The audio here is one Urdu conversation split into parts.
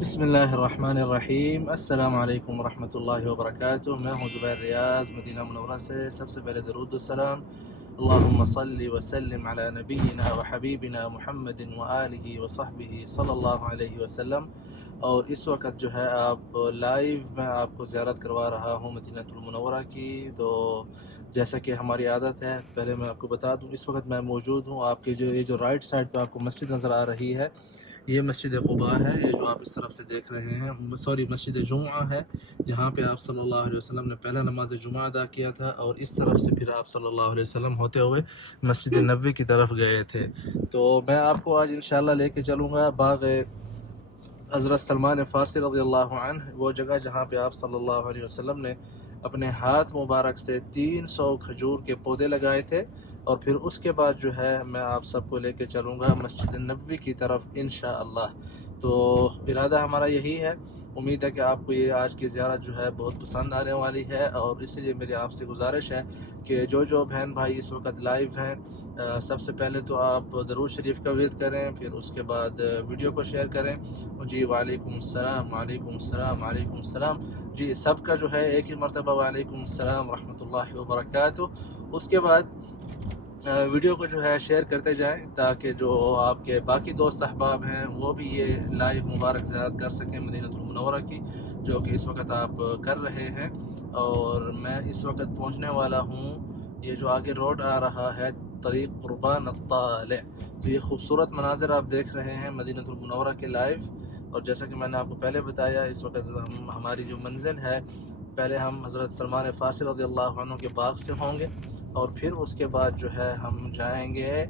بسم اللہ الرحمن الرحیم، السلام علیکم ورحمۃ اللہ وبرکاتہ۔ میں ہوں زبیر ریاض، مدینہ منورہ سے۔ سب سے پہلے درود السلام، اللہم صلی وسلم علی نبینا و حبیبنا محمد وآلہ وصحبہ صلی اللہ علیہ وسلم۔ اور اس وقت جو ہے آپ لائیو میں آپ کو زیارت کروا رہا ہوں مدینہ المنورہ کی۔ تو جیسا کہ ہماری عادت ہے، پہلے میں آپ کو بتا دوں اس وقت میں موجود ہوں آپ کے یہ جو رائٹ سائڈ پہ آپ کو مسجد نظر آ رہی ہے، یہ مسجد قباء ہے۔ یہ جو آپ اس طرف سے دیکھ رہے ہیں مسجد جمعہ ہے، جہاں پہ آپ صلی اللہ علیہ وسلم نے پہلا نماز جمعہ ادا کیا تھا، اور اس طرف سے پھر آپ صلی اللہ علیہ وسلم ہوتے ہوئے مسجد نبوی کی طرف گئے تھے۔ تو میں آپ کو آج انشاءاللہ لے کے چلوں گا باغ حضرت سلمان فارسی رضی اللہ عنہ، وہ جگہ جہاں پہ آپ صلی اللہ علیہ وسلم نے اپنے ہاتھ مبارک سے 300 کھجور کے پودے لگائے تھے۔ اور پھر اس کے بعد جو ہے میں آپ سب کو لے کے چلوں گا مسجد نبوی کی طرف انشاءاللہ۔ تو ارادہ ہمارا یہی ہے، امید ہے کہ آپ کو یہ آج کی زیارت جو ہے بہت پسند آنے والی ہے، اور اس لیے میری آپ سے گزارش ہے کہ جو بہن بھائی اس وقت لائیو ہیں، سب سے پہلے تو آپ درود شریف کا ورد کریں، پھر اس کے بعد ویڈیو کو شیئر کریں۔ جی وعلیکم السلام، وعلیکم السلام، وعلیکم السلام۔ جی سب کا جو ہے ایک ہی مرتبہ وعلیکم السلام ورحمۃ اللہ وبرکاتہ۔ اس کے بعد ویڈیو کو جو ہے شیئر کرتے جائیں، تاکہ جو آپ کے باقی دوست احباب ہیں وہ بھی یہ لائیو مبارک زیارت کر سکیں مدینہ المنورہ کی، جو کہ اس وقت آپ کر رہے ہیں۔ اور میں اس وقت پہنچنے والا ہوں، یہ جو آگے روڈ آ رہا ہے طریق قربان الطالع، تو یہ خوبصورت مناظر آپ دیکھ رہے ہیں مدینہ المنورہ کے لائیو۔ اور جیسا کہ میں نے آپ کو پہلے بتایا، اس وقت ہماری جو منزل ہے، پہلے ہم حضرت سلمان فارسی رضی اللہ عنہ کے باغ سے ہوں گے، اور پھر اس کے بعد جو ہے ہم جائیں گے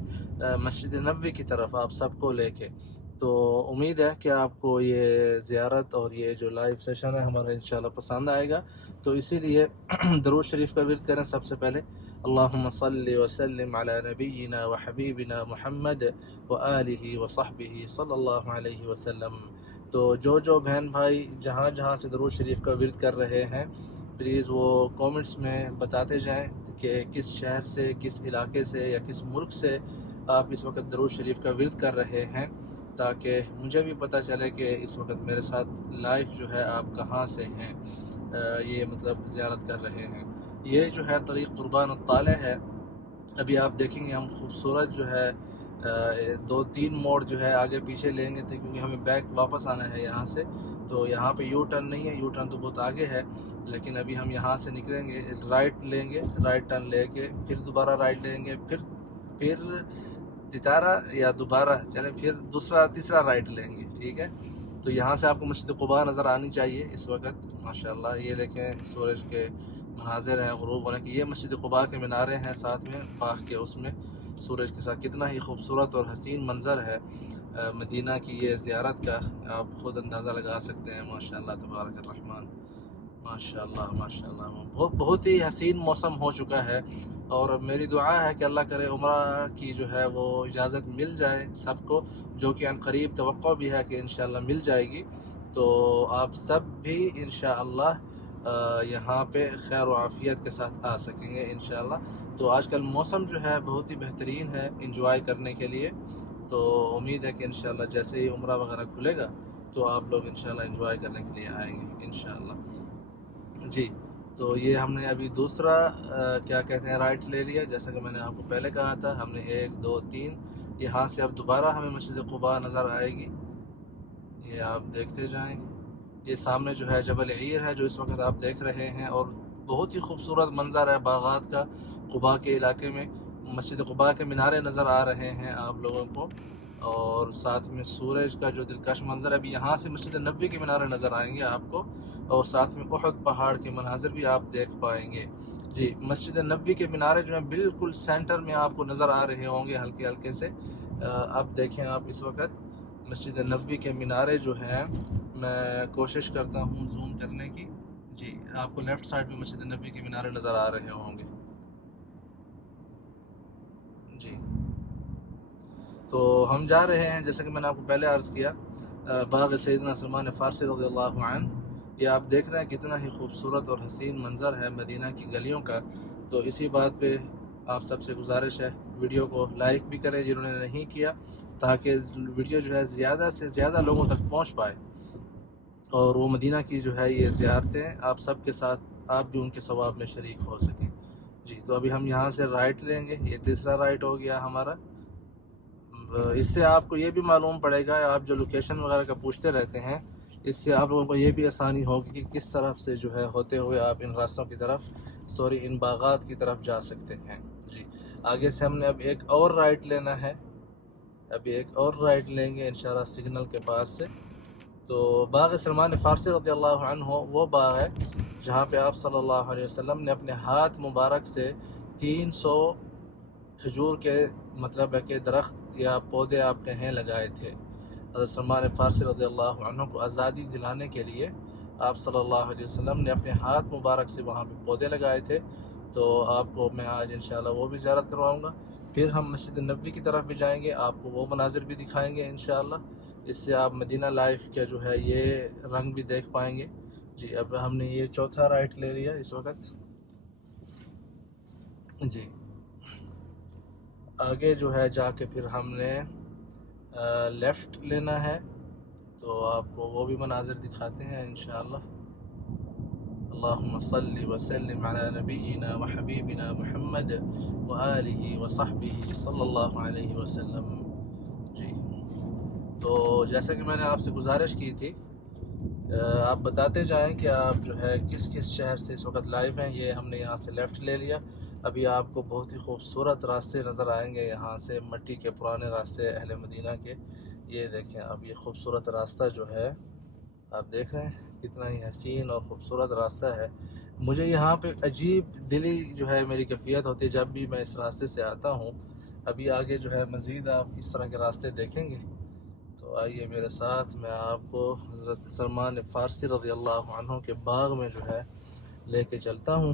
مسجد نبوی کی طرف آپ سب کو لے کے۔ تو امید ہے کہ آپ کو یہ زیارت اور یہ جو لائیو سیشن ہے ہمارا انشاءاللہ پسند آئے گا۔ تو اسی لیے درود شریف کا ورد کریں سب سے پہلے، اللہم صلی وسلم علی نبینا و حبیبنا محمد و آلہ و صحبہ صلی اللہ علیہ وسلم۔ تو جو بہن بھائی جہاں سے درود شریف کا ورد کر رہے ہیں، پلیز وہ کومنٹس میں بتاتے جائیں کہ کس شہر سے، کس علاقے سے یا کس ملک سے آپ اس وقت درود شریف کا ورد کر رہے ہیں، تاکہ مجھے بھی پتہ چلے کہ اس وقت میرے ساتھ لائف جو ہے آپ کہاں سے ہیں، یہ مطلب زیارت کر رہے ہیں۔ یہ جو ہے طریق قربان الطالع ہے۔ ابھی آپ دیکھیں گے ہم خوبصورت جو ہے 2-3 موڑ جو ہے آگے پیچھے لیں گے تھے، کیونکہ ہمیں بیک واپس آنا ہے یہاں سے۔ تو یہاں پہ یو ٹرن نہیں ہے، یو ٹرن تو بہت آگے ہے، لیکن ابھی ہم یہاں سے نکلیں گے، رائٹ لیں گے، رائٹ ٹرن لے کے پھر دوبارہ رائٹ لیں گے، پھر تتارا یا دوبارہ چلیں، پھر تیسرا رائٹ لیں گے، ٹھیک ہے۔ تو یہاں سے آپ کو مسجد قباء نظر آنی چاہیے اس وقت، ماشاءاللہ۔ یہ دیکھیں سورج کے مناظر ہیں غروب ہونے کی، یہ مسجد قباء کے مینارے ہیں ساتھ میں باغ کے، اس میں سورج کے ساتھ کتنا ہی خوبصورت اور حسین منظر ہے مدینہ کی یہ زیارت کا، آپ خود اندازہ لگا سکتے ہیں۔ ماشاءاللہ تبارک الرحمن، ماشاءاللہ ماشاءاللہ، بہت ہی حسین موسم ہو چکا ہے، اور میری دعا ہے کہ اللہ کرے عمرہ کی جو ہے وہ اجازت مل جائے سب کو، جو کہ عنقریب توقع بھی ہے کہ انشاءاللہ مل جائے گی۔ تو آپ سب بھی انشاءاللہ یہاں پہ خیر و عافیت کے ساتھ آ سکیں گے انشاءاللہ۔ تو آج کل موسم جو ہے بہت ہی بہترین ہے انجوائے کرنے کے لیے، تو امید ہے کہ انشاءاللہ جیسے ہی عمرہ وغیرہ کھلے گا تو آپ لوگ انشاءاللہ انجوائے کرنے کے لیے آئیں گے انشاءاللہ۔ جی تو یہ ہم نے ابھی دوسرا کیا کہتے ہیں رائٹ لے لیا، جیسا کہ میں نے آپ کو پہلے کہا تھا، ہم نے 1 2 3، یہاں سے اب دوبارہ ہمیں مسجد قباء نظر آئے گی، یہ آپ دیکھتے جائیں۔ یہ سامنے جو ہے جبل عیر ہے جو اس وقت آپ دیکھ رہے ہیں، اور بہت ہی خوبصورت منظر ہے باغات کا قباء کے علاقے میں۔ مسجد قباء کے مینارے نظر آ رہے ہیں آپ لوگوں کو، اور ساتھ میں سورج کا جو دلکش منظر ہے۔ ابھی یہاں سے مسجد نبوی کے مینارے نظر آئیں گے آپ کو، اور ساتھ میں احد پہاڑ کے مناظر بھی آپ دیکھ پائیں گے۔ جی مسجد نبوی کے مینارے جو ہیں بالکل سینٹر میں آپ کو نظر آ رہے ہوں گے ہلکے ہلکے سے۔ اب دیکھیں آپ اس وقت مسجد نبوی کے مینارے جو ہیں، میں کوشش کرتا ہوں زوم کرنے کی۔ جی آپ کو لیفٹ سائڈ میں مسجد نبوی کے مینارے نظر آ رہے ہوں گے۔ جی تو ہم جا رہے ہیں، جیسا کہ میں نے آپ کو پہلے عرض کیا، باغ سیدنا سلمان فارسی رضی اللہ عنہ۔ یہ آپ دیکھ رہے ہیں کتنا ہی خوبصورت اور حسین منظر ہے مدینہ کی گلیوں کا۔ تو اسی بات پہ آپ سب سے گزارش ہے، ویڈیو کو لائک بھی کریں جنہوں نے نہیں کیا، تاکہ ویڈیو جو ہے زیادہ سے زیادہ لوگوں تک پہنچ پائے۔ اور وہ مدینہ کی جو ہے یہ زیارتیں آپ سب کے ساتھ آپ بھی ان کے ثواب میں شریک ہو سکیں۔ جی تو ابھی ہم یہاں سے رائٹ لیں گے، یہ تیسرا رائٹ ہو گیا ہمارا۔ اس سے آپ کو یہ بھی معلوم پڑے گا، آپ جو لوکیشن وغیرہ کا پوچھتے رہتے ہیں، اس سے آپ لوگوں کو یہ بھی آسانی ہوگی کہ کس طرف سے جو ہے ہوتے ہوئے آپ ان راستوں کی طرف ان باغات کی طرف جا سکتے ہیں۔ جی آگے سے ہم نے اب ایک اور رائٹ لینا ہے، ابھی ایک اور رائٹ لیں گے انشاءاللہ سگنل کے پاس سے۔ تو باغ سلمان فارسی رضی اللہ عنہ وہ باغ ہے جہاں پہ آپ صلی اللہ علیہ وسلم نے اپنے ہاتھ مبارک سے 300 کھجور کے مطلب ہے کہ درخت یا پودے آپ کہیں لگائے تھے۔ حضرت سلمان فارسی رضی اللہ عنہ کو آزادی دلانے کے لیے آپ صلی اللہ علیہ وسلم نے اپنے ہاتھ مبارک سے وہاں پہ پودے لگائے تھے۔ تو آپ کو میں آج انشاءاللہ وہ بھی زیارت کرواؤں گا، پھر ہم مسجد نبوی کی طرف بھی جائیں گے، آپ کو وہ مناظر بھی دکھائیں گے انشاءاللہ، اس سے آپ مدینہ لائف کا جو ہے یہ رنگ بھی دیکھ پائیں گے۔ جی اب ہم نے یہ چوتھا رائٹ لے لیا اس وقت۔ جی آگے جو ہے جا کے پھر ہم نے لیفٹ لینا ہے، تو آپ کو وہ بھی مناظر دکھاتے ہیں انشاءاللہ۔ اللہم صلی وسلم علی نبینا وحبیبنا محمد وآلہ وصحبہ صلی اللہ علیہ وسلم۔ جی تو جیسا کہ میں نے آپ سے گزارش کی تھی، آپ بتاتے جائیں کہ آپ جو ہے کس کس شہر سے اس وقت لائیو ہیں۔ یہ ہم نے یہاں سے لیفٹ لے لیا، ابھی آپ کو بہت ہی خوبصورت راستے نظر آئیں گے یہاں سے، مٹی کے پرانے راستے اہل مدینہ کے۔ یہ دیکھیں اب یہ خوبصورت راستہ جو ہے آپ دیکھ رہے ہیں کتنا ہی حسین اور خوبصورت راستہ ہے۔ مجھے یہاں پہ عجیب دلی جو ہے میری کیفیت ہوتی ہے جب بھی میں اس راستے سے آتا ہوں۔ ابھی آگے جو ہے مزید آپ اس طرح کے راستے دیکھیں گے، تو آئیے میرے ساتھ میں آپ کو حضرت سلمان فارسی رضی اللہ عنہ کے باغ میں جو ہے لے کے چلتا ہوں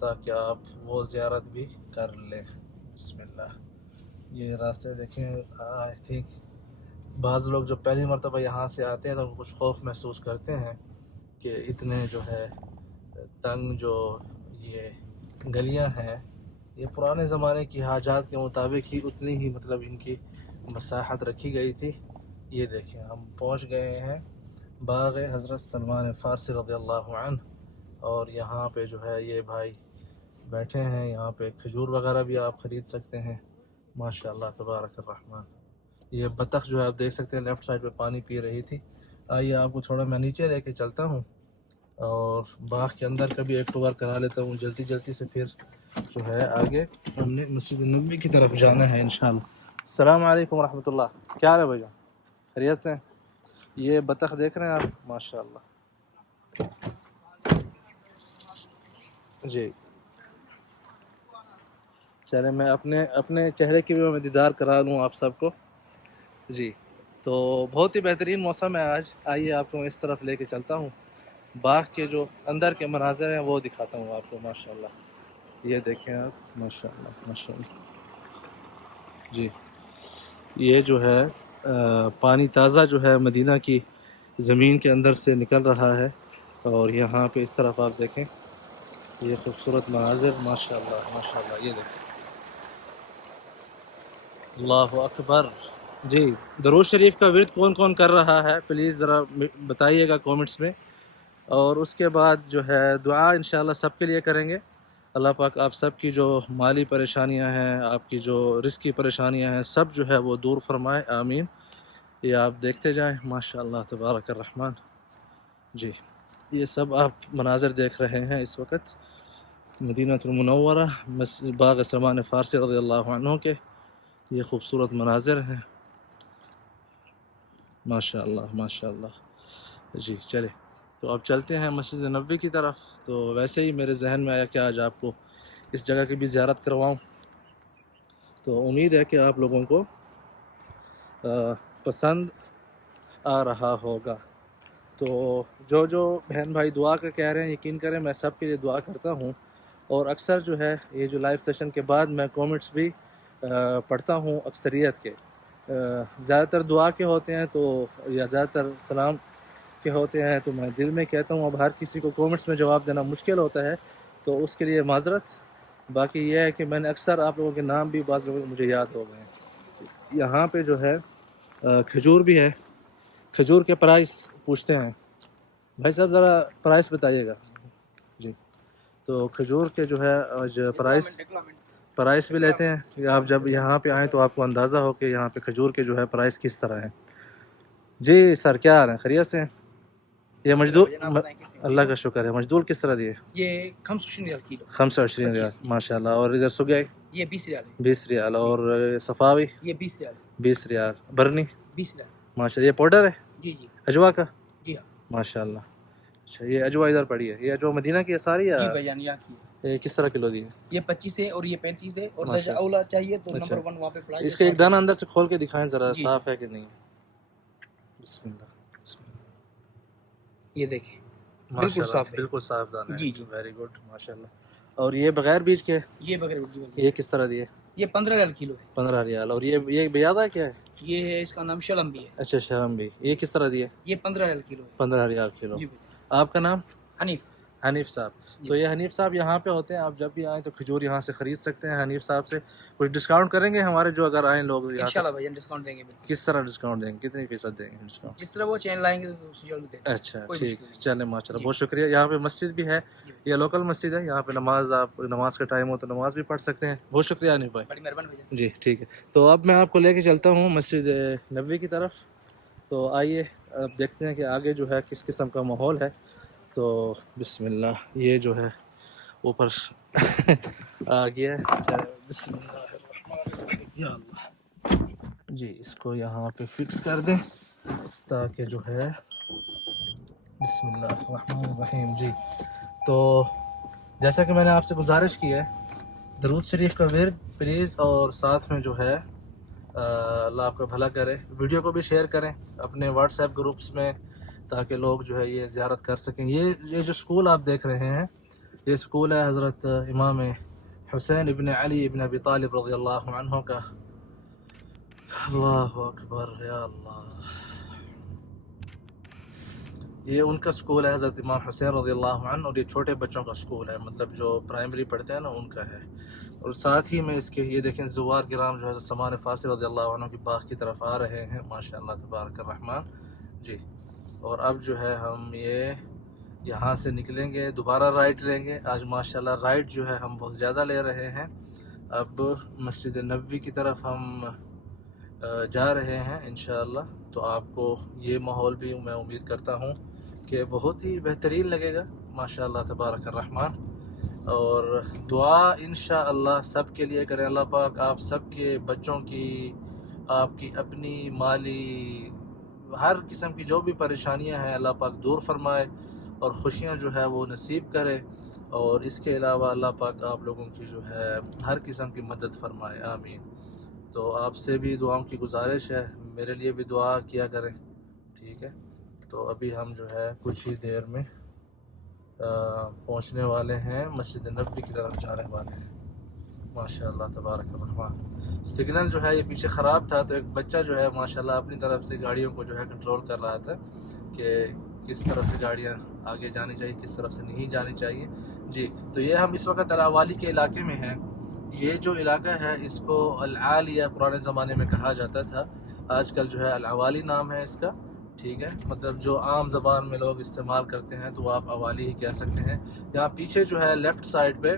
تاکہ آپ وہ زیارت بھی کر لیں۔ بسم اللہ۔ یہ راستے دیکھیں، آئی تھنک بعض لوگ جو پہلی مرتبہ یہاں سے آتے ہیں تو کچھ خوف محسوس کرتے ہیں کہ اتنے جو ہے تنگ جو یہ گلیاں ہیں، یہ پرانے زمانے کی حاجات کے مطابق ہی اتنی ہی مطلب ان کی مساحت رکھی گئی تھی۔ یہ دیکھیں ہم پہنچ گئے ہیں باغ حضرت سلمان فارسی رضی اللہ عنہ، اور یہاں پہ جو ہے یہ بھائی بیٹھے ہیں، یہاں پہ کھجور وغیرہ بھی آپ خرید سکتے ہیں۔ ماشاءاللہ تبارک الرحمن۔ یہ بطخ جو ہے آپ دیکھ سکتے ہیں لیفٹ سائڈ پہ پانی پی رہی تھی۔ آئیے آپ کو تھوڑا میں نیچے لے کے چلتا ہوں اور باغ کے اندر کا بھی ایک ٹور کرا لیتا ہوں جلدی جلدی سے، پھر جو ہے آگے ہم نے مسجد نبوی کی طرف جانا ہے انشاءاللہ۔ السلام علیکم ورحمۃ اللہ، کیا حال ہے بھائی جان؟ خیریت سے؟ یہ بطخ دیکھ رہے ہیں آپ، ماشاءاللہ۔ جی چلے میں اپنے چہرے کی بھی میں دیدار کرا لوں آپ سب کو۔ جی تو بہت ہی بہترین موسم ہے آج، آئیے آپ کو میں اس طرف لے کے چلتا ہوں، باغ کے جو اندر کے مناظر ہیں وہ دکھاتا ہوں آپ کو۔ ماشاءاللہ یہ دیکھیں آپ، ماشاءاللہ ماشاءاللہ۔ جی یہ جو ہے پانی تازہ جو ہے مدینہ کی زمین کے اندر سے نکل رہا ہے، اور یہاں پہ اس طرف آپ دیکھیں یہ خوبصورت مناظر، ماشاءاللہ ماشاءاللہ۔ یہ دیکھیں، اللہ اکبر۔ جی درود شریف کا ورد کون کون کر رہا ہے پلیز ذرا بتائیے گا کومنٹس میں، اور اس کے بعد جو ہے دعا انشاءاللہ سب کے لیے کریں گے۔ اللہ پاک آپ سب کی جو مالی پریشانیاں ہیں، آپ کی جو رزق کی پریشانیاں ہیں، سب جو ہے وہ دور فرمائے، آمین۔ یہ آپ دیکھتے جائیں، ماشاءاللہ تبارک الرحمن۔ جی یہ سب آپ مناظر دیکھ رہے ہیں اس وقت مدینہ المنورہ، باغ سلمان فارسی رضی اللہ عنہ کے یہ خوبصورت مناظر ہیں، ماشاءاللہ ماشاءاللہ۔ جی چلے تو اب چلتے ہیں مسجد نبوی کی طرف۔ تو ویسے ہی میرے ذہن میں آیا کہ آج آپ کو اس جگہ کی بھی زیارت کرواؤں، تو امید ہے کہ آپ لوگوں کو پسند آ رہا ہوگا۔ تو جو بہن بھائی دعا کا کہہ رہے ہیں، یقین کریں میں سب کے لیے دعا کرتا ہوں، اور اکثر جو ہے یہ جو لائیو سیشن کے بعد میں کومنٹس بھی پڑھتا ہوں اکثریت کے، زیادہ تر دعا کے ہوتے ہیں تو یا زیادہ تر سلام کے ہوتے ہیں، تو میں دل میں کہتا ہوں اب ہر کسی کو کومنٹس میں جواب دینا مشکل ہوتا ہے، تو اس کے لیے معذرت۔ باقی یہ ہے کہ میں نے اکثر آپ لوگوں کے نام بھی بعض لوگوں کو مجھے یاد ہو گئے ہیں۔ یہاں پہ جو ہے کھجور بھی ہے، کھجور کے پرائس پوچھتے ہیں بھائی صاحب ذرا پرائس بتائیے گا جی. تو کھجور کے جو ہے آج پرائس بھی لیتے ہیں. آپ جب یہاں پہ آئیں تو آپ کو اندازہ ہو کہ یہاں پہ کھجور کے جو ہے پرائس کس طرح ہے. جی سر کیا حال ہے؟ خیریت سے ہیں؟ یہ مجدور اللہ کا شکر ہے. مجدور کس طرح دیے؟ یہ 25 ریال کلو. 25 ریال ماشاء اللہ. اور ادھر سگے یہ 20 ریال ہے. 20 ریال. اور صفاوی یہ 20 ریال. 20 ریال. برنی 20 ریال ماشاء اللہ. یہ پاؤڈر ہے جی جی اجوا کا؟ جی ہاں ماشاء اللہ. اچھا یہ اجوا ادھر پڑی ہے. یہ اجوا مدینہ کی ہے ساری جی یا بھائی جان یہاں کی ہے. یہ کس طرح کلو دی ہے؟ یہ 25 ہے اور یہ 35 ہے. اور ماشاء درجہ اولا چاہیے تو اچھا. نمبر 1 وہاں پہ پڑا ہے. اس کا ایک دانہ اندر سے کھول کے دکھائیں ذرا جی صاف ہے کہ نہیں. بسم اللہ. یہ دیکھیں ماشاء بالکل اللہ صاف ہے. بالکل صاف دانہ ہے. جی جی ویری گڈ ماشاء اللہ. اور یہ بغیر بیج کے یہ بغیر جی یہ کس طرح دیے؟ یہ 15 ریال کلو ہے. 15 ریال. اور یہ بیادہ کیا ہے؟ یہ ہے اس کا نام شلم بھی ہے. اچھا شرم بھی. یہ کس طرح دیے؟ یہ 15 ریال کلو ہے. 15 ریال کلو. جی بھائی. آپ کا نام؟ حنیف. حنیف صاحب. تو یہ حنیف صاحب یہاں پہ ہوتے ہیں. آپ جب بھی آئیں تو کھجور یہاں سے خرید سکتے ہیں حنیف صاحب سے. کچھ ڈسکاؤنٹ کریں گے ہمارے جو اگر آئیں لوگ یہاں سے؟ انشاءاللہ بھائی ڈسکاؤنٹ دیں گے. کس طرح ڈسکاؤنٹ دیں گے؟ کتنی فیصد دیں گے ڈسکاؤنٹ؟ جس طرح وہ چین لائیں گے تو اسی جگہ دیں گے. اچھا ٹھیک. چلیں ماشاء اللہ بہت شکریہ. یہاں پہ مسجد بھی ہے. یہ لوکل مسجد ہے. یہاں پہ نماز آپ نماز کا ٹائم ہو تو نماز بھی پڑھ سکتے ہیں. بہت شکریہ حنیف بھائی. بڑی مہربانی. جی ٹھیک ہے. تو اب میں آپ کو لے کے چلتا ہوں مسجد نبوی کی طرف. تو آئیے اب دیکھتے ہیں کہ آگے جو ہے کس قسم کا ماحول ہے. تو بسم اللہ. یہ جو ہے اوپر آ گیا ہے. بسم اللہ الرحمن الرحیم. یا اللہ. جی اس کو یہاں پہ فکس کر دیں تاکہ جو ہے بسم اللہ الرحمن الرحیم. جی تو جیسا کہ میں نے آپ سے گزارش کی ہے درود شریف کا ورد پلیز. اور ساتھ میں جو ہے اللہ آپ کا بھلا کرے. ویڈیو کو بھی شیئر کریں اپنے واٹس ایپ گروپس میں تاکہ لوگ جو ہے یہ زیارت کر سکیں. یہ جو سکول آپ دیکھ رہے ہیں یہ سکول ہے حضرت امام حسین ابن علی ابن ابی طالب رضی اللہ عنہ کا. اللہ اکبر یا اللہ. یہ ان کا سکول ہے حضرت امام حسین رضی اللہ عنہ. اور یہ چھوٹے بچوں کا سکول ہے مطلب جو پرائمری پڑھتے ہیں نا ان کا ہے. اور ساتھ ہی میں اس کے یہ دیکھیں زوار کرام جو ہے سمان فاصل رضی اللہ عنہ کی باغ کی طرف آ رہے ہیں ماشاء اللہ تبارک الرحمن. جی اور اب جو ہے ہم یہاں سے نکلیں گے دوبارہ رائٹ لیں گے. آج ماشاء اللہ رائٹ جو ہے ہم بہت زیادہ لے رہے ہیں. اب مسجد نبوی کی طرف ہم جا رہے ہیں انشاءاللہ. تو آپ کو یہ ماحول بھی میں امید کرتا ہوں کہ بہت ہی بہترین لگے گا ماشاءاللہ تبارک الرحمن. اور دعا انشاءاللہ سب کے لیے کریں. اللہ پاک آپ سب کے بچوں کی آپ کی اپنی مالی ہر قسم کی جو بھی پریشانیاں ہیں اللہ پاک دور فرمائے اور خوشیاں جو ہے وہ نصیب کرے. اور اس کے علاوہ اللہ پاک آپ لوگوں کی جو ہے ہر قسم کی مدد فرمائے. آمین. تو آپ سے بھی دعاؤں کی گزارش ہے میرے لیے بھی دعا کیا کریں. ٹھیک ہے. تو ابھی ہم جو ہے کچھ ہی دیر میں پہنچنے والے ہیں مسجد نبوی کی طرف جانے والے ہیں ماشاء اللہ تبارک الرحمن. سگنل جو ہے یہ پیچھے خراب تھا تو ایک بچہ جو ہے ماشاء اللہ اپنی طرف سے گاڑیوں کو جو ہے کنٹرول کر رہا تھا کہ کس طرف سے گاڑیاں آگے جانی چاہیے کس طرف سے نہیں جانی چاہیے. جی تو یہ ہم اس وقت العوالی کے علاقے میں ہیں. یہ جو علاقہ ہے اس کو العالیہ پرانے زمانے میں کہا جاتا تھا. آج کل جو ہے العوالی نام ہے اس کا. ٹھیک ہے. مطلب جو عام زبان میں لوگ استعمال کرتے ہیں تو وہ آپ عوالی ہی کہہ سکتے ہیں. یہاں پیچھے جو ہے لیفٹ سائڈ پہ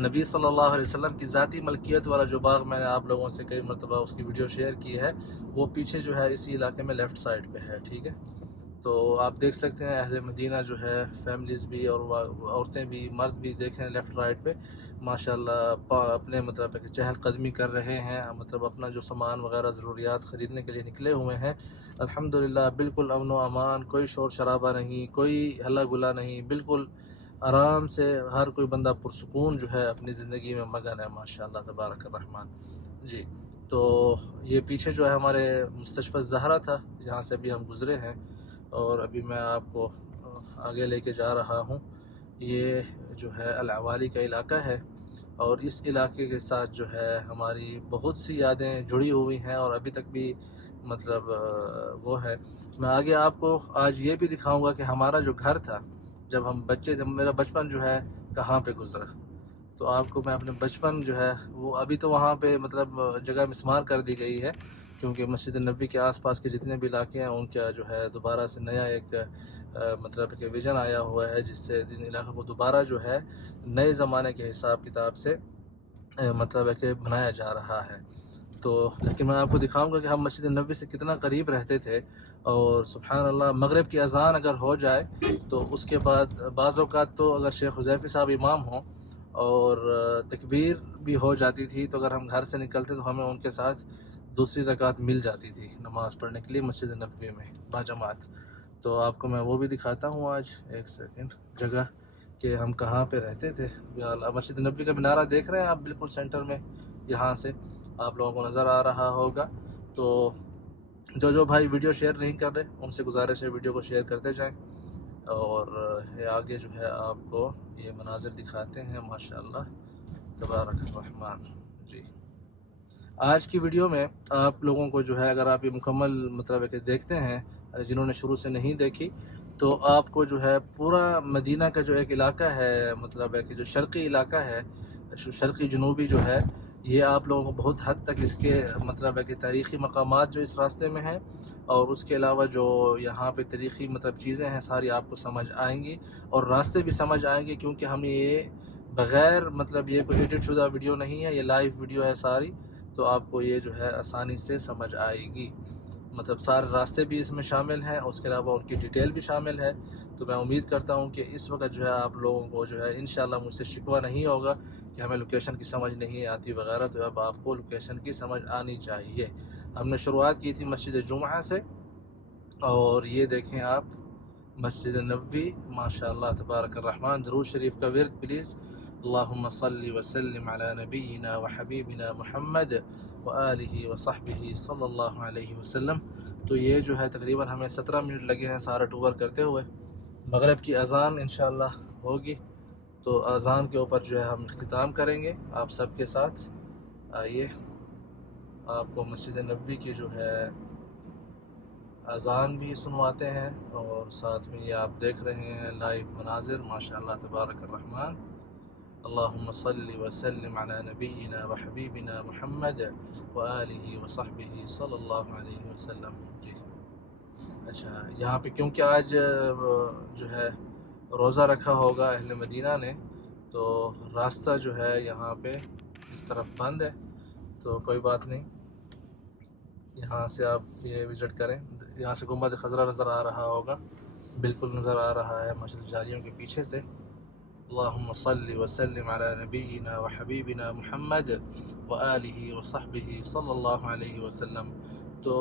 نبی صلی اللہ علیہ وسلم کی ذاتی ملکیت والا جو باغ میں نے آپ لوگوں سے کئی مرتبہ اس کی ویڈیو شیئر کی ہے وہ پیچھے جو ہے اسی علاقے میں لیفٹ سائڈ پہ ہے. ٹھیک ہے. تو آپ دیکھ سکتے ہیں اہل مدینہ جو ہے فیملیز بھی اور عورتیں بھی مرد بھی دیکھیں لیفٹ رائٹ پہ ماشاءاللہ اپنے مطلب کہ چہل قدمی کر رہے ہیں. مطلب اپنا جو سامان وغیرہ ضروریات خریدنے کے لیے نکلے ہوئے ہیں. الحمدللہ بالکل امن و امان. کوئی شور شرابہ نہیں کوئی ہلا گلا نہیں. بالکل آرام سے ہر کوئی بندہ پرسکون جو ہے اپنی زندگی میں مگن ہے ماشاءاللہ تبارک الرحمن. جی تو یہ پیچھے جو ہے ہمارے مستشفى الزہرا تھا جہاں سے ابھی ہم گزرے ہیں اور ابھی میں آپ کو آگے لے کے جا رہا ہوں. یہ جو ہے العوالی کا علاقہ ہے اور اس علاقے کے ساتھ جو ہے ہماری بہت سی یادیں جڑی ہوئی ہیں اور ابھی تک بھی مطلب وہ ہے. میں آگے آپ کو آج یہ بھی دکھاؤں گا کہ ہمارا جو گھر تھا جب ہم بچے تھے میرا بچپن جو ہے کہاں پہ گزرا. تو آپ کو میں اپنے بچپن جو ہے وہ ابھی تو وہاں پہ مطلب جگہ مسمار کر دی گئی ہے کیونکہ مسجد نبوی کے آس پاس کے جتنے بھی علاقے ہیں ان کا جو ہے دوبارہ سے نیا ایک مطلب کہ ویژن آیا ہوا ہے، جس سے ان علاقوں کو دوبارہ جو ہے نئے زمانے کے حساب کتاب سے مطلب ہے کہ بنایا جا رہا ہے۔ تو لیکن میں آپ کو دکھاؤں گا کہ ہم مسجد نبوی سے کتنا قریب رہتے تھے، اور سبحان اللہ مغرب کی اذان اگر ہو جائے تو اس کے بعد بعض اوقات تو اگر شیخ حذیفی صاحب امام ہوں اور تکبیر بھی ہو جاتی تھی تو اگر ہم گھر سے نکلتے تو ہمیں ان کے ساتھ دوسری رکعت مل جاتی تھی نماز پڑھنے کے لیے مسجد نبوی میں باجماعت۔ تو آپ کو میں وہ بھی دکھاتا ہوں آج ایک سیکنڈ جگہ کہ ہم کہاں پہ رہتے تھے۔ مسجد نبوی کا مینارہ دیکھ رہے ہیں آپ بالکل سینٹر میں، یہاں سے آپ لوگوں کو نظر آ رہا ہوگا۔ تو جو بھائی ویڈیو شیئر نہیں کر رہے ان سے گزارش ہے ویڈیو کو شیئر کرتے جائیں، اور یہ آگے جو ہے آپ کو یہ مناظر دکھاتے ہیں ماشاءاللہ تبارک الرحمن۔ جی آج کی ویڈیو میں آپ لوگوں کو جو ہے اگر آپ یہ مکمل مطلب ہے کہ دیکھتے ہیں، جنہوں نے شروع سے نہیں دیکھی تو آپ کو جو ہے پورا مدینہ کا جو ایک علاقہ ہے، مطلب ہے کہ جو شرقی علاقہ ہے، شرقی جنوبی جو ہے، یہ آپ لوگوں کو بہت حد تک اس کے مطلب ہے کہ تاریخی مقامات جو اس راستے میں ہیں، اور اس کے علاوہ جو یہاں پہ تاریخی مطلب چیزیں ہیں ساری آپ کو سمجھ آئیں گی، اور راستے بھی سمجھ آئیں گے، کیونکہ ہم یہ بغیر مطلب یہ کوئی ایڈٹ شدہ ویڈیو نہیں ہے، یہ لائیو ویڈیو ہے ساری، تو آپ کو یہ جو ہے آسانی سے سمجھ آئے گی۔ مطلب سارے راستے بھی اس میں شامل ہیں، اس کے علاوہ ان کی ڈیٹیل بھی شامل ہے۔ تو میں امید کرتا ہوں کہ اس وقت جو ہے آپ لوگوں کو جو ہے انشاءاللہ مجھ سے شکوہ نہیں ہوگا کہ ہمیں لوکیشن کی سمجھ نہیں آتی وغیرہ، تو اب آپ کو لوکیشن کی سمجھ آنی چاہیے۔ ہم نے شروعات کی تھی مسجد جمعہ سے، اور یہ دیکھیں آپ مسجد نبوی ماشاءاللہ تبارک الرحمن۔ درود شریف کا ورد پلیز، اللہم صلی وسلم علی نبینا وحبیبنا محمد وآلہ وصحبہ صلی اللہ علیہ وسلم۔ تو یہ جو ہے تقریباً ہمیں 17 منٹ لگے ہیں سارا ٹور کرتے ہوئے۔ مغرب کی اذان انشاءاللہ ہوگی تو اذان کے اوپر جو ہے ہم اختتام کریں گے آپ سب کے ساتھ۔ آئیے آپ کو مسجد نبوی کی جو ہے اذان بھی سنواتے ہیں، اور ساتھ میں یہ آپ دیکھ رہے ہیں لائیو مناظر ماشاءاللہ تبارک الرحمن۔ اللہم صلی وسلم علی نبینا وحبیبنا محمد وآلہ وصحبہ صلی اللہ علیہ وسلم۔ جی اچھا، یہاں پہ کیونکہ آج جو ہے روزہ رکھا ہوگا اہل مدینہ نے، تو راستہ جو ہے یہاں پہ اس طرف بند ہے، تو کوئی بات نہیں، یہاں سے آپ یہ وزٹ کریں۔ یہاں سے گنبد خضرا نظر آ رہا ہوگا، بالکل نظر آ رہا ہے مسجد جاریوں کے پیچھے سے۔ اللہم صلی وسلم علی نبینا وحبیبنا محمد وآلہ وصحبہ صلی اللہ علیہ وسلم۔ تو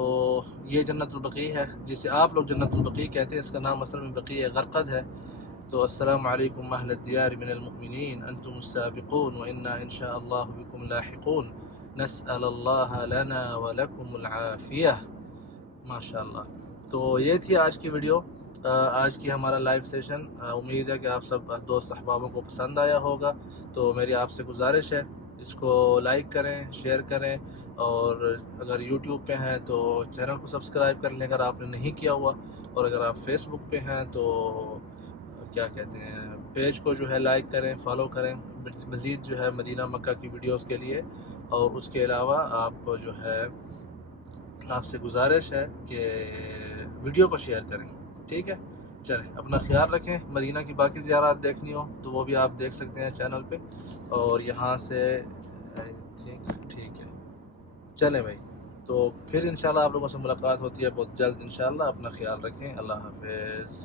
یہ جنت البقیع ہے، جسے آپ لوگ جنت البقیع کہتے ہیں، اس کا نام اصل میں بقیع غرقد ہے۔ تو السلام علیکم اہل الدیار من المؤمنین، انتم السابقون وانا انشاء اللہ بکم لاحقون، نسأل اللہ لنا ولکم العافیہ۔ ماشاءاللہ۔ تو یہ تھی آج کی ویڈیو، آج کی ہمارا لائیو سیشن۔ امید ہے کہ آپ سب دوست احبابوں کو پسند آیا ہوگا، تو میری آپ سے گزارش ہے اس کو لائک کریں، شیئر کریں، اور اگر یوٹیوب پہ ہیں تو چینل کو سبسکرائب کر لیں اگر آپ نے نہیں کیا ہوا، اور اگر آپ فیس بک پہ ہیں تو کیا کہتے ہیں پیج کو جو ہے لائک کریں، فالو کریں، مزید جو ہے مدینہ مکہ کی ویڈیوز کے لیے۔ اور اس کے علاوہ آپ جو ہے آپ سے گزارش ہے کہ ویڈیو کو شیئر کریں، ٹھیک ہے؟ چلیں، اپنا خیال رکھیں۔ مدینہ کی باقی زیارات دیکھنی ہو تو وہ بھی آپ دیکھ سکتے ہیں چینل پہ، اور یہاں سے ٹھیک ہے۔ چلیں بھائی، تو پھر انشاءاللہ آپ لوگوں سے ملاقات ہوتی ہے بہت جلد انشاءاللہ۔ اپنا خیال رکھیں، اللہ حافظ۔